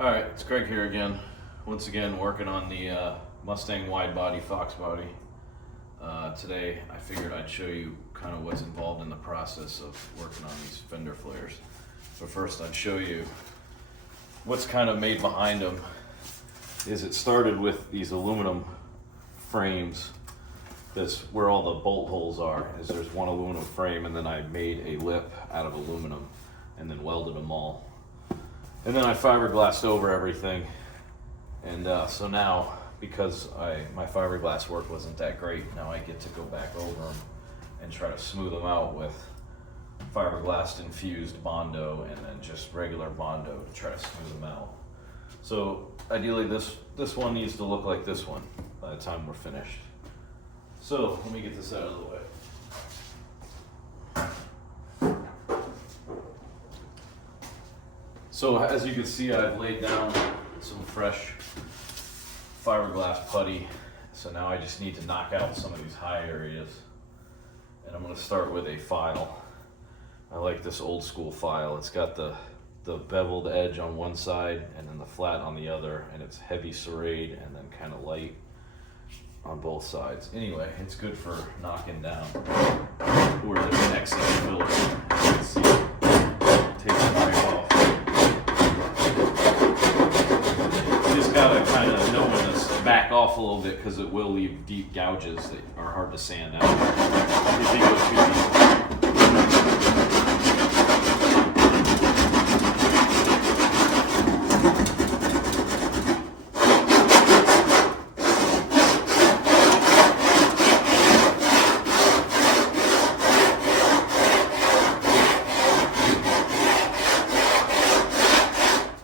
Alright, it's Greg here again. Once again working on the Mustang Widebody Foxbody. Today I figured I'd show you kind of what's involved in the process of working on these fender flares. But first I'd show you what's kind of made behind them. It started with these aluminum frames. That's where all the bolt holes are. There's one aluminum frame, and then I made a lip out of aluminum and then welded them all. And then I fiberglassed over everything, and so now, because my fiberglass work wasn't that great, now I get to go back over them and try to smooth them out with fiberglass infused Bondo and then just regular Bondo to try to smooth them out. So ideally this one needs to look like this one by the time we're finished. So let me get this out of the way. So as you can see, I've laid down some fresh fiberglass putty. So now I just need to knock out some of these high areas. And I'm going to start with a file. I like this old school file. It's got the beveled edge on one side and then the flat on the other, and it's heavy serrate and then kind of light on both sides. Anyway, it's good for knocking down where the connects each filter. You can see it takes it right off. You just gotta kind of know when to back off a little bit, because it will leave deep gouges that are hard to sand out if you go too deep.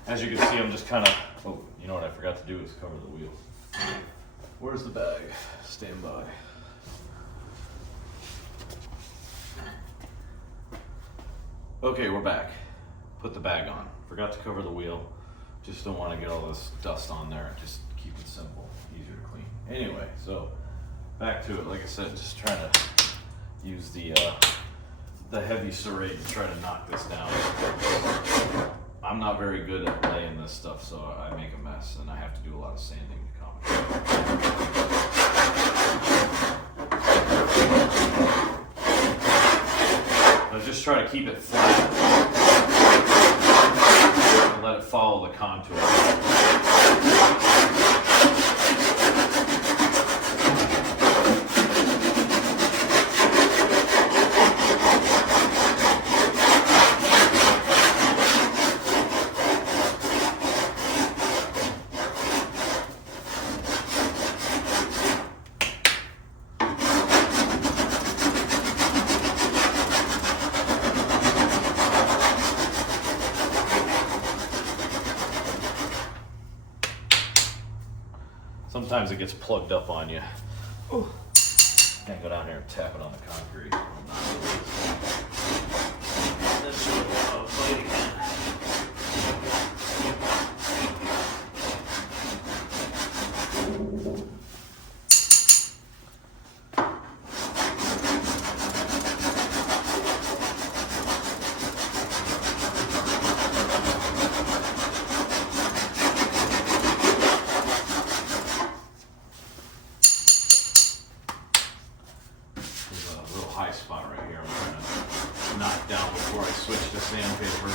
As you can see, I'm just kind of, oh, you know what I forgot to do is cover the wheel. Where's the bag? Stand by. Okay, we're back. Put the bag on. Forgot to cover the wheel. Just don't want to get all this dust on there. Just keep it simple, easier to clean. Anyway, so back to it. Like I said, just trying to use the heavy serrate to try to knock this down. I'm not very good at laying this stuff, so I make a mess, and I have to do a lot of sanding to compensate. I just try to keep it flat and let it follow the contour. Sometimes it gets plugged up on you. Ooh. Can't go down here and tap it on the concrete. Let's show it how to play it again. High spot right here. I'm trying to knock down before I switch to sandpaper.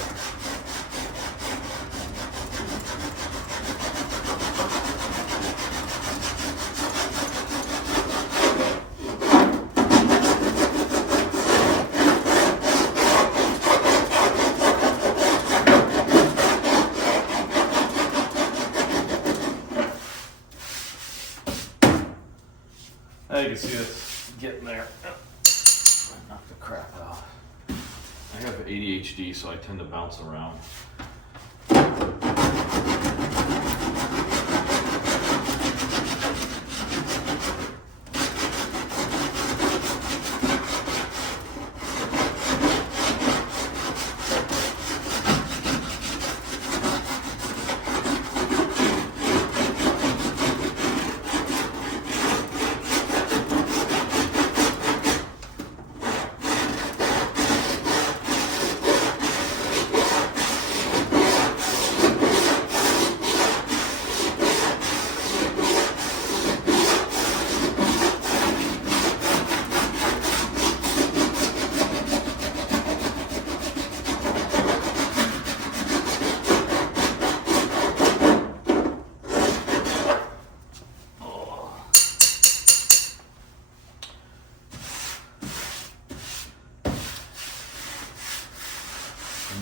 Now you can see it's getting there. Knock the crap out. I have ADHD, so I tend to bounce around.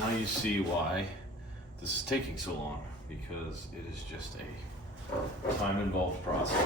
now you see why this is taking so long, because it is just a time-involved process.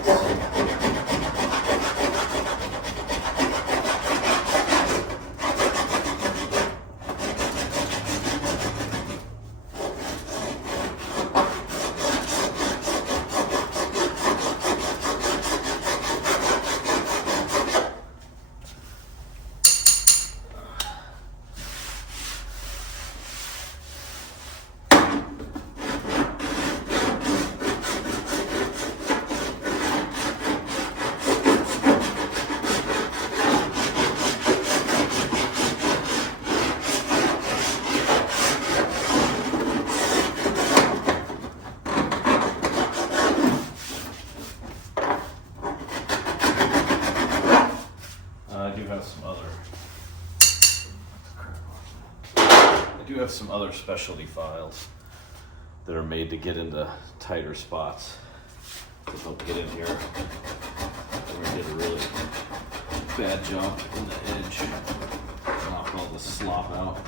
I do have some other specialty files that are made to get into tighter spots. So don't get in here where I did a really bad job in the edge. Knock all the slop out.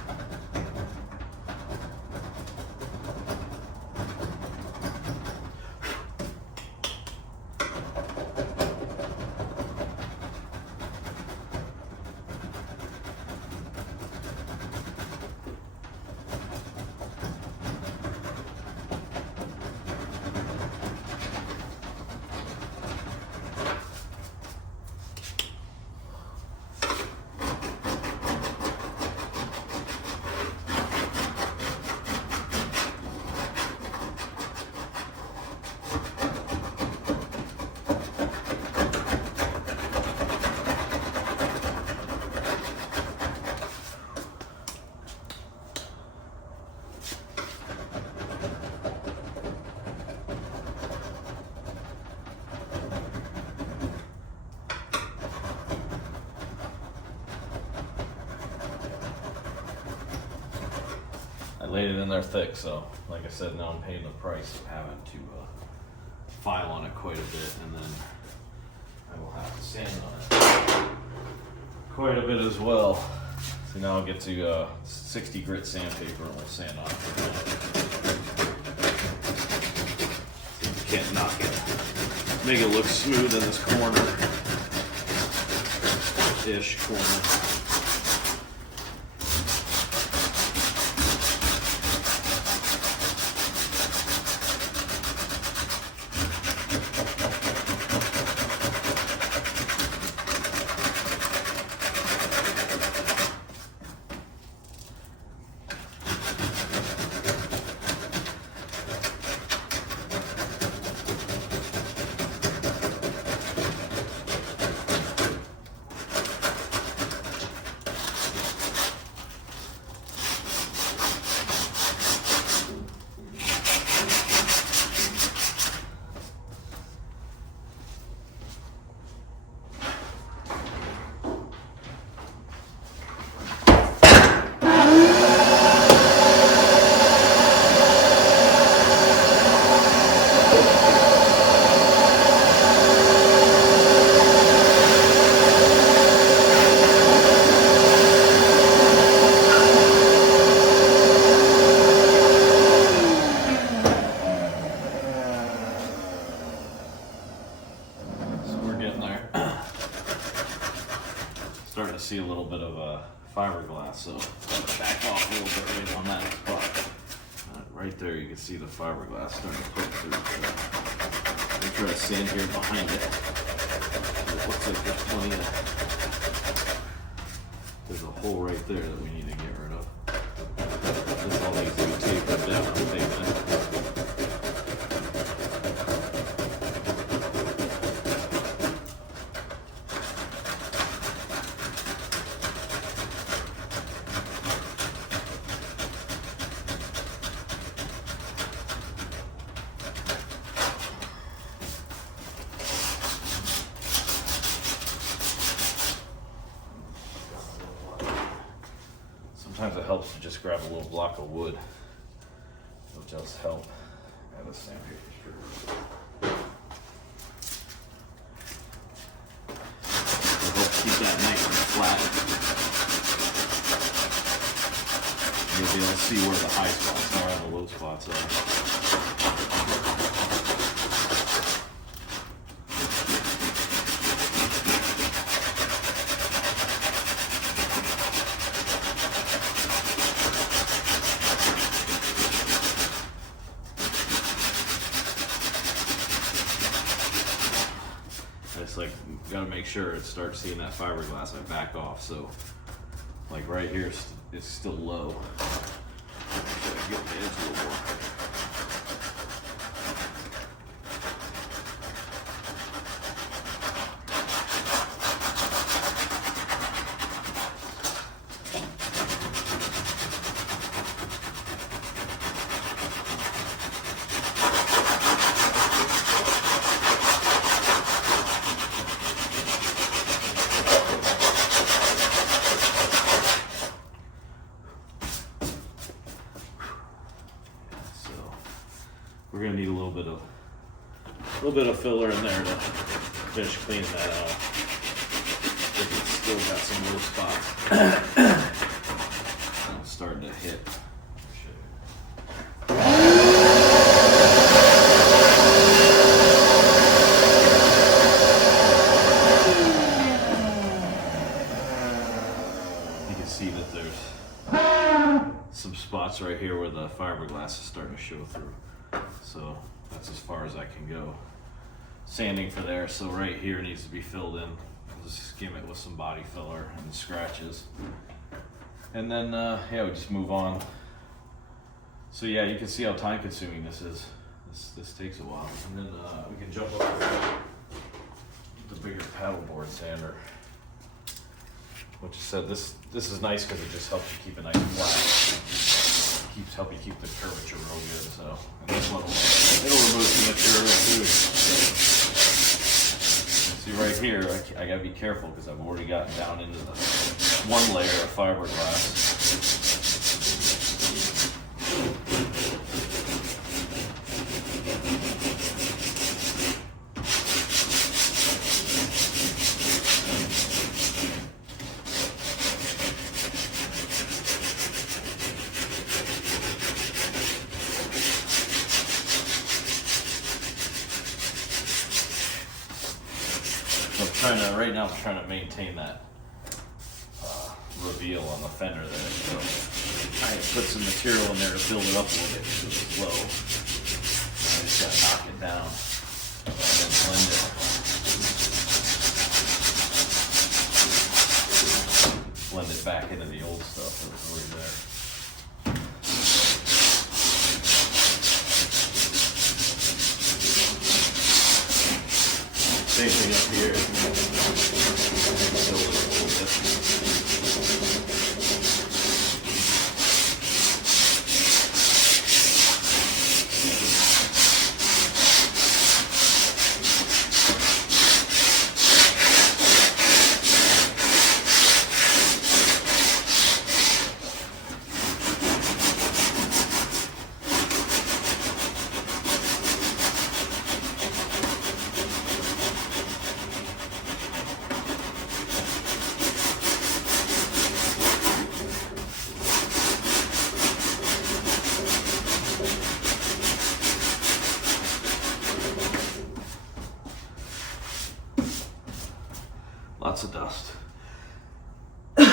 I laid it in there thick, so like I said, now I'm paying the price of having to file on it quite a bit, and then I will have to sand on it quite a bit as well. So now I'll get to 60 grit sandpaper and we'll sand on it. See if we can't knock it, make it look smooth in this corner-ish corner. Starting to see a little bit of fiberglass, so back off a little bit right on that spot. Right there, you can see the fiberglass starting to poke through. So I'm trying to sand here behind it. It looks like there's plenty of. There's a hole right there that we need to get rid of. This all needs to be tapered down on the pavement. Sometimes it helps to just grab a little block of wood, which does help. I got a sandpaper strip. It'll help keep that nice and flat. You'll be be able to see where the high spots are and the low spots are. It's like, gotta make sure it starts seeing that fiberglass. I back off, so like right here, it's still low. So I get the edge a little more. We're gonna need a little bit of filler in there to finish cleaning that out. It's still got some low spots. I'm starting to hit. You can see that there's some spots right here where the fiberglass is starting to show through. So that's as far as I can go. Sanding for there, so right here needs to be filled in. I'll just skim it with some body filler and scratches. And then, yeah, we just move on. So yeah, you can see how time consuming this is. This takes a while. And then we can jump over to the bigger paddleboard sander. Which I said, this is nice because it just helps you keep it nice and flat. Help you keep the curvature real good. So, and this one it'll remove some material too. See right here, I gotta be careful because I've already gotten down into the one layer of fiberglass. Right now I'm trying to maintain that reveal on the fender there. So I put some material in there to build it up a little bit because it's low. I just gotta knock it down and then blend it. Blend it back into the old stuff that was already there. Same thing up here. Build it a little bit. Lots of dust. I like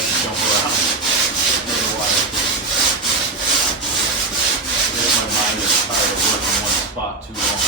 to jump around. My mind is tired of working one spot too long.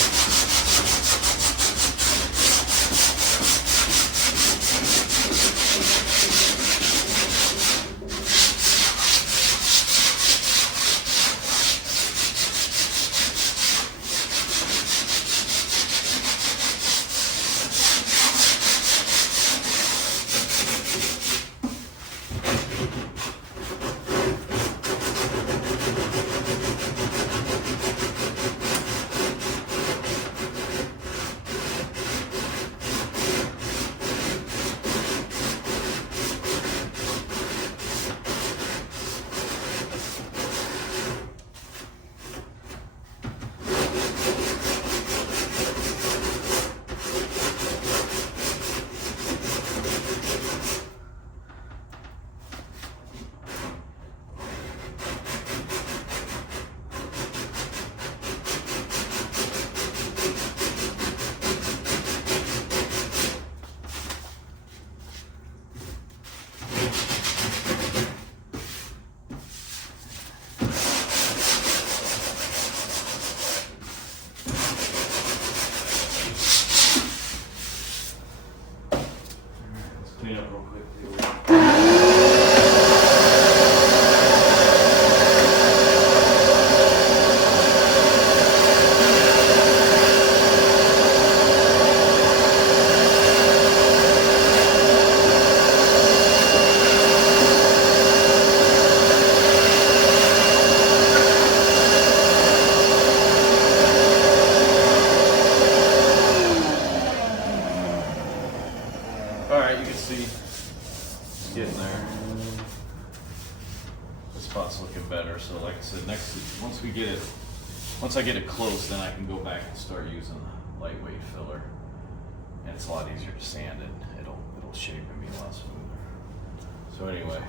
clean up real quick. Alright, you can see it's getting there. This spot's looking better, so like I said, once I get it close, then I can go back and start using lightweight filler. And it's a lot easier to sand it. It'll shape and be a lot smoother. So anyway.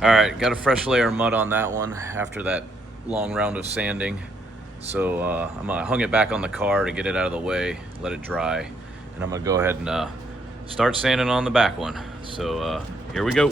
All right, got a fresh layer of mud on that one after that long round of sanding. So I hung it back on the car to get it out of the way, let it dry, and I'm gonna go ahead and start sanding on the back one. So here we go.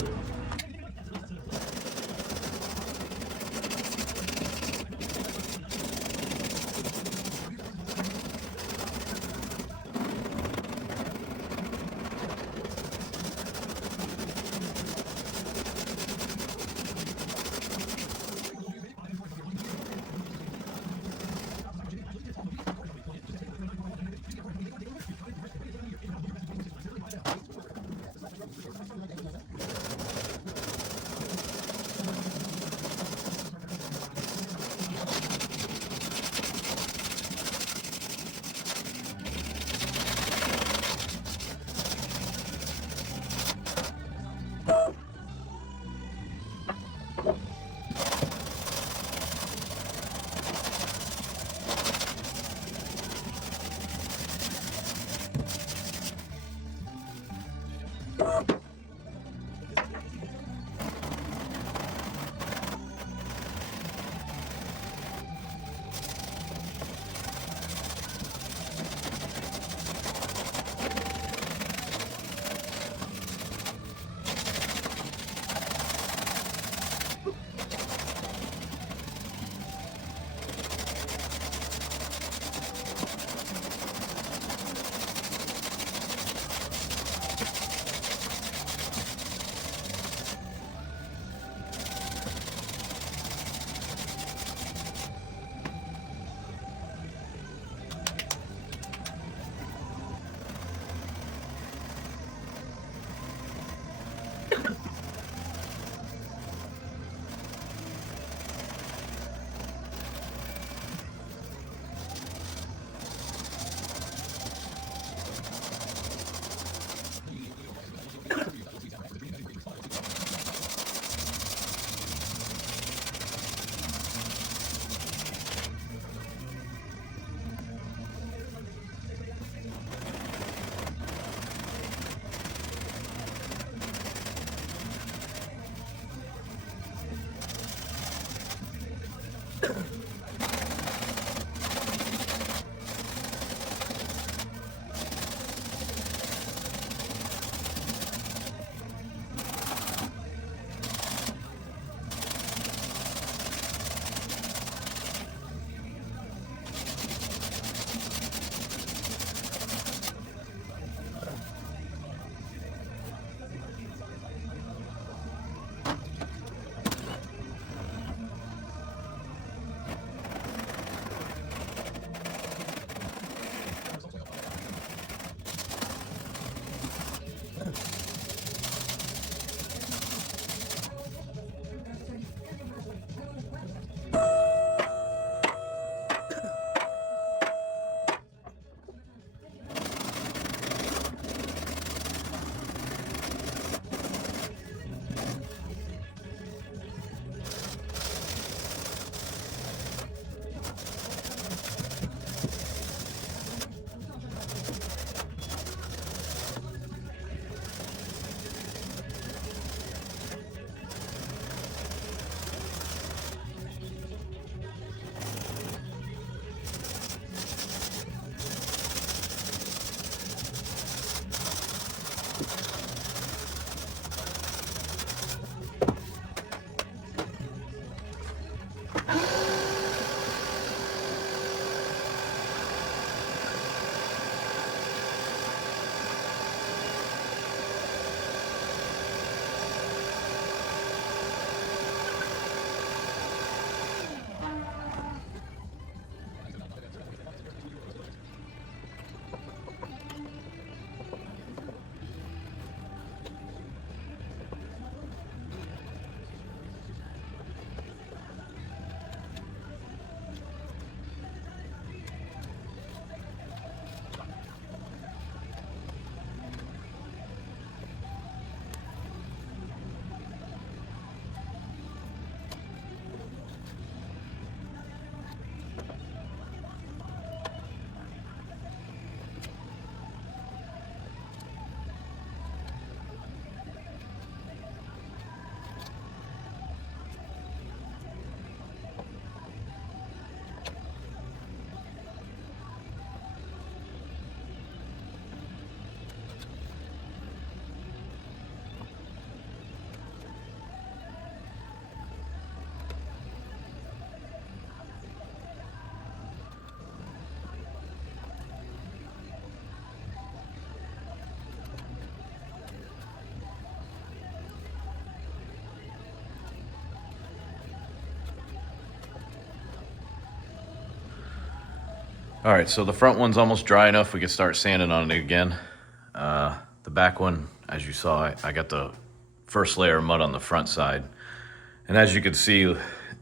All right, so the front one's almost dry enough. We can start sanding on it again. The back one, as you saw, I got the first layer of mud on the front side. And as you can see,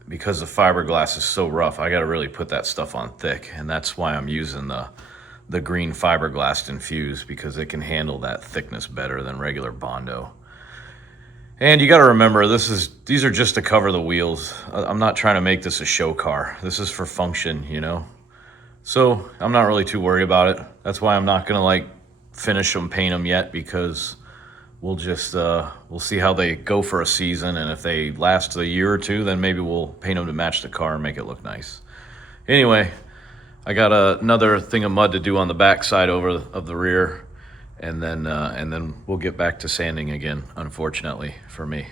because the fiberglass is so rough, I gotta really put that stuff on thick. And that's why I'm using the green fiberglass infuse, because it can handle that thickness better than regular Bondo. And you gotta remember, these are just to cover the wheels. I'm not trying to make this a show car. This is for function, you know? So I'm not really too worried about it. That's why I'm not gonna like finish them, paint them yet, because we'll just, we'll see how they go for a season. And if they last a year or two, then maybe we'll paint them to match the car and make it look nice. Anyway, I got another thing of mud to do on the back side of the rear. And then we'll get back to sanding again, unfortunately for me.